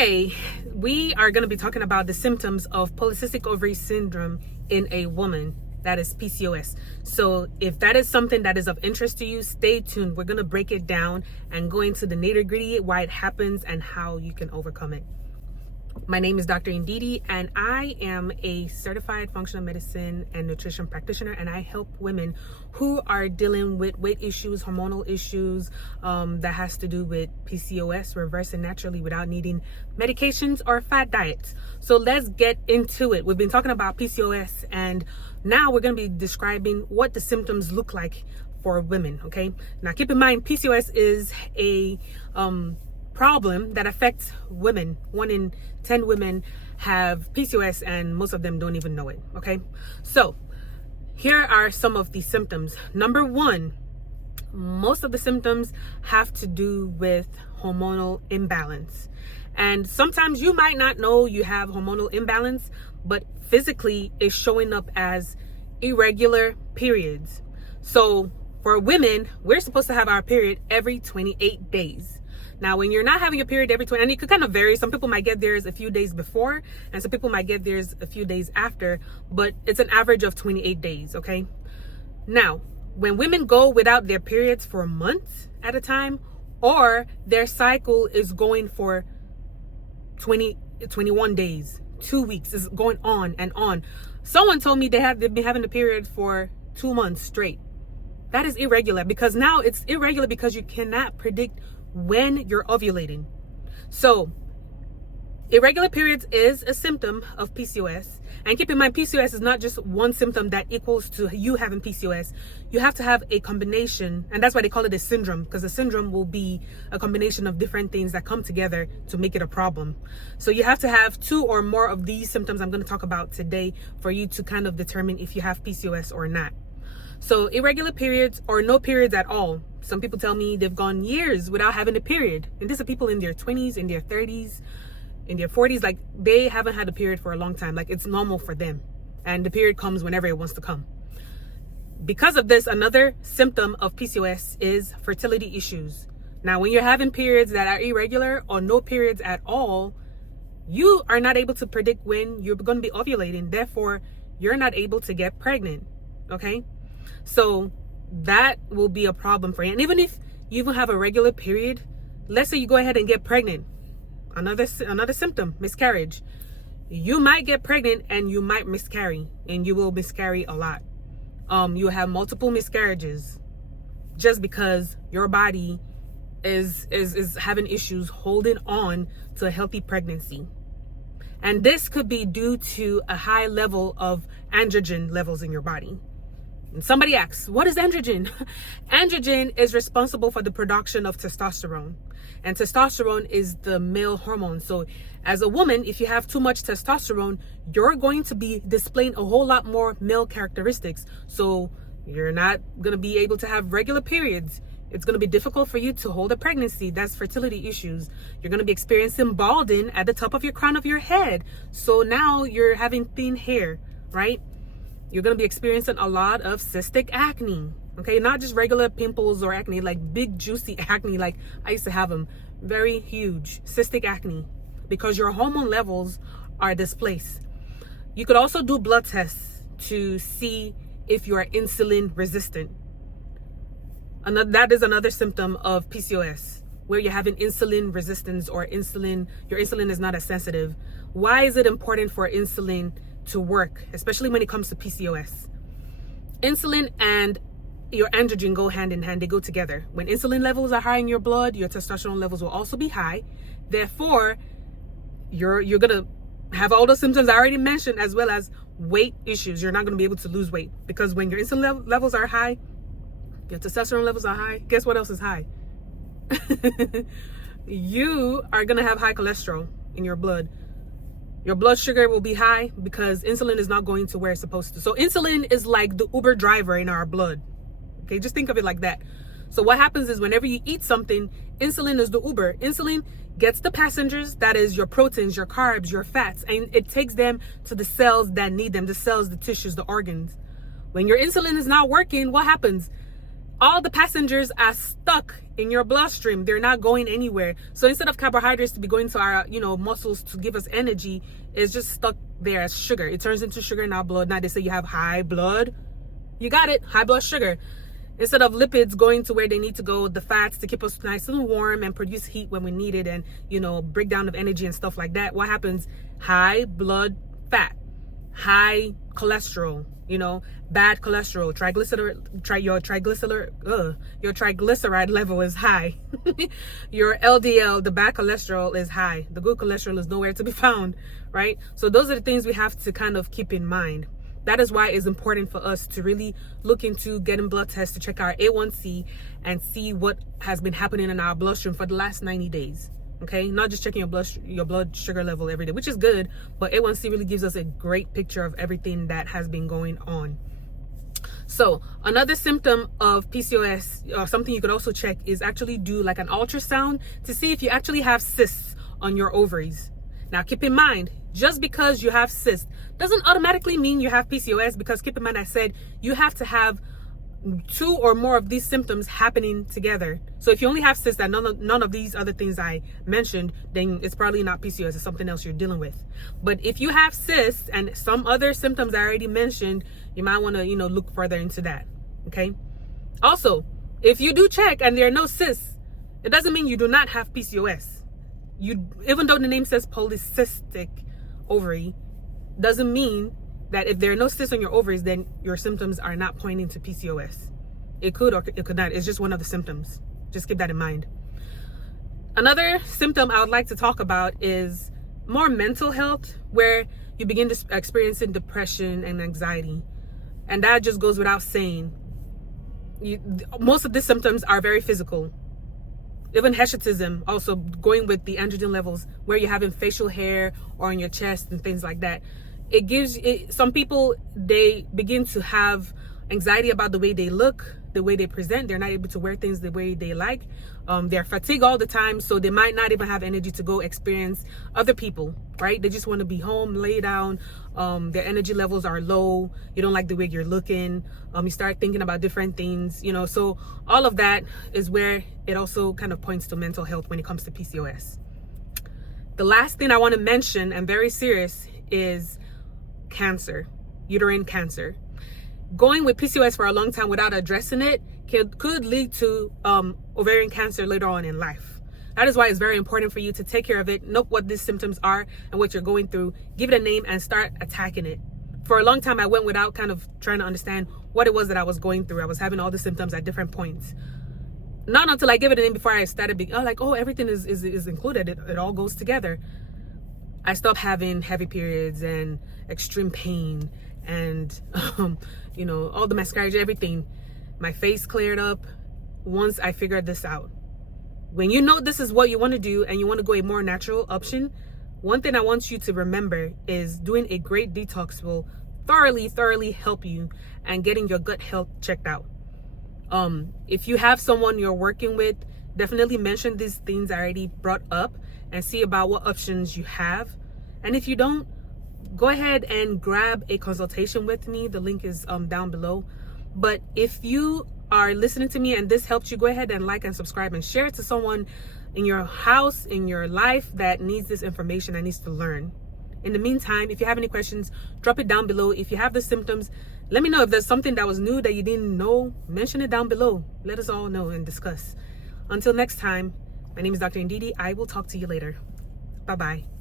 Today, we are going to be talking about the symptoms of Polycystic Ovary Syndrome in a woman, that is PCOS. So if that is something that is of interest to you, stay tuned. We're going to break it down and go into the nitty-gritty, why it happens and how you can overcome it. My name is Dr. Ndidi, and I am a certified functional medicine and nutrition practitioner, and I help women who are dealing with weight issues, hormonal issues, that has to do with PCOS, reversing naturally without needing medications or fat diets. So let's get into it. We've been talking about PCOS, and now we're going to be describing what the symptoms look like for women, okay? Now keep in mind, PCOS is a problem that affects women. 1 in 10 women have PCOS, and most of them don't even know it. Okay, so here are some of the symptoms. Number 1, most of the symptoms have to do with hormonal imbalance, and sometimes you might not know you have hormonal imbalance, but physically it's showing up as irregular periods. So for women, we're supposed to have our period every 28 days. Now, when you're not having a period every 20, and it could kind of vary. Some people might get theirs a few days before, and some people might get theirs a few days after, but it's an average of 28 days, okay? Now, when women go without their periods for months at a time, or their cycle is going for 21 days, 2 weeks, is going on and on. Someone told me they've been having a period for 2 months straight. That is irregular, because now it's irregular because you cannot predict when you're ovulating. So irregular periods is a symptom of PCOS, and keep in mind, PCOS is not just one symptom that equals to you having PCOS. You have to have a combination, and that's why they call it a syndrome, because a syndrome will be a combination of different things that come together to make it a problem. So you have to have 2 or more of these symptoms I'm going to talk about today for you to kind of determine if you have PCOS or not. So irregular periods or no periods at all. Some people tell me they've gone years without having a period. And these are people in their 20s, in their 30s, in their 40s. Like, they haven't had a period for a long time. Like, it's normal for them. And the period comes whenever it wants to come. Because of this, another symptom of PCOS is fertility issues. Now, when you're having periods that are irregular or no periods at all, you are not able to predict when you're going to be ovulating. Therefore, you're not able to get pregnant. Okay? So that will be a problem for you. And even if you even have a regular period, let's say you go ahead and get pregnant, another symptom, miscarriage. You might get pregnant and you might miscarry, and you will miscarry a lot. You'll have multiple miscarriages just because your body is having issues holding on to a healthy pregnancy. And this could be due to a high level of androgen levels in your body. And somebody asks, what is androgen? Androgen is responsible for the production of testosterone. And testosterone is the male hormone. So as a woman, if you have too much testosterone, you're going to be displaying a whole lot more male characteristics. So you're not going to be able to have regular periods. It's going to be difficult for you to hold a pregnancy. That's fertility issues. You're going to be experiencing balding at the top of your crown of your head. So now you're having thin hair, right? You're going to be experiencing a lot of cystic acne, okay? Not just regular pimples or acne, like big juicy acne, like I used to have them, very huge cystic acne, because your hormone levels are displaced. You could also do blood tests to see if you are insulin resistant. That is another symptom of PCOS, where you're having insulin resistance, or your insulin is not as sensitive. Why is it important for insulin to work, especially when it comes to PCOS? Insulin and your androgen go hand in hand. They go together. When insulin levels are high in your blood, your testosterone levels will also be high. Therefore, you're gonna have all those symptoms I already mentioned, as well as weight issues. You're not gonna be able to lose weight, because when your insulin levels are high, your testosterone levels are high, guess what else is high? You are gonna have high cholesterol in your blood. Your blood sugar will be high because insulin is not going to where it's supposed to. So insulin is like the Uber driver in our blood. Okay, just think of it like that. So what happens is, whenever you eat something, insulin is the Uber. Insulin gets the passengers, that is your proteins, your carbs, your fats, and it takes them to the cells that need them, the cells, the tissues, the organs. When your insulin is not working, what happens? all the passengers are stuck in your bloodstream. They're not going anywhere. So instead of carbohydrates to be going to our, muscles to give us energy, it's just stuck there as sugar. It turns into sugar in our blood. Now they say you have high blood. You got it, high blood sugar. Instead of lipids going to where they need to go, the fats to keep us nice and warm and produce heat when we need it, and breakdown of energy and stuff like that. What happens? High blood fat, high cholesterol, bad cholesterol, your triglyceride level is high. Your LDL, the bad cholesterol, is high. The good cholesterol is nowhere to be found, right? So those are the things we have to kind of keep in mind. That is why it's important for us to really look into getting blood tests to check our A1C and see what has been happening in our bloodstream for the last 90 days. Okay, not just checking your blood sugar level every day, which is good, but A1C really gives us a great picture of everything that has been going on. So another symptom of PCOS, or something you could also check, is actually do like an ultrasound to see if you actually have cysts on your ovaries. Now keep in mind, just because you have cysts doesn't automatically mean you have PCOS, because keep in mind I said you have to have 2 or more of these symptoms happening together. So if you only have cysts and none of these other things I mentioned, then it's probably not PCOS, it's something else you're dealing with. But if you have cysts and some other symptoms I already mentioned, you might want to look further into that. Okay. Also, if you do check and there are no cysts, it doesn't mean you do not have PCOS. Even though the name says polycystic ovary, doesn't mean that if there are no cysts on your ovaries, then your symptoms are not pointing to PCOS. It could or it could not. It's just one of the symptoms. Just keep that in mind. Another symptom I would like to talk about is more mental health, where you begin to experiencing depression and anxiety. And that just goes without saying. Most of the symptoms are very physical. Even hirsutism, also going with the androgen levels, where you're having facial hair or on your chest and things like that. It gives some people, they begin to have anxiety about the way they look, the way they present. They're not able to wear things the way they like. They're fatigued all the time, so they might not even have energy to go experience other people, right? They just want to be home, lay down. Their energy levels are low. You don't like the way you're looking. You start thinking about different things, so all of that is where it also kind of points to mental health when it comes to PCOS. The last thing I want to mention, and very serious, is cancer, uterine cancer. Going with PCOS for a long time without addressing it could lead to ovarian cancer later on in life. That is why it's very important for you to take care of it, know what these symptoms are and what you're going through, give it a name and start attacking it. For a long time, I went without kind of trying to understand what it was that I was going through. I was having all the symptoms at different points. Not until I gave it a name before I started being, everything is included. It all goes together. I stopped having heavy periods and extreme pain and, all the miscarriage, everything. My face cleared up once I figured this out. When you know this is what you want to do and you want to go a more natural option, one thing I want you to remember is doing a great detox will thoroughly help you and getting your gut health checked out. If you have someone you're working with, definitely mention these things I already brought up and see about what options you have. And if you don't, go ahead and grab a consultation with me. The link is down below. But if you are listening to me and this helps you, go ahead and like and subscribe and share it to someone in your house, in your life that needs this information and needs to learn. In the meantime, if you have any questions, drop it down below. If you have the symptoms, let me know. If there's something that was new that you didn't know, mention it down below. Let us all know and discuss. Until next time, my name is Dr. Ndidi. I will talk to you later. Bye-bye.